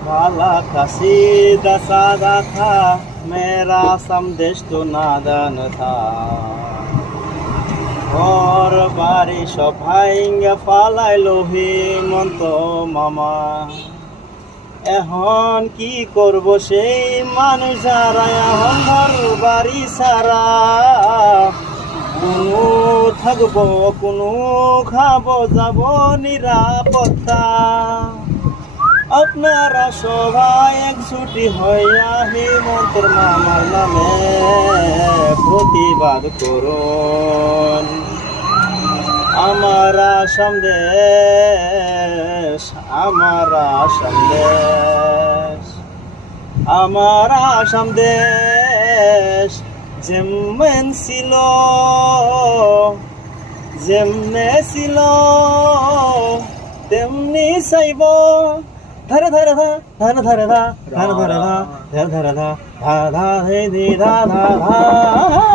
ভালা কাসিদা সাদা থা মেরা সন্দেশ তো নাদান থা ঘর বাড়ি সব ভাইঙ্গা ফালাইলো হেমন্ত মামা এখন কি করব সেই মানুষ যারা এখন ঘর বাড়ি সারা কোনো থাকবো কোনো খাবো যাব নিরাপত্তা আপনারা সবাই একজুটি হইয়া হেমন্তর মামার নামে প্রতিবাদ করুন আমার আসাম দেশ আমার আসাম দেশ আমার আসাম দেশ যেমন ছিল যেমনে ছিল তেমনি চাইব ধরে ধরে ধা ধরে ধরে ধা ধরে ধরে ধা ধরে ধরে ধা ধা ধা ধা ধা ধা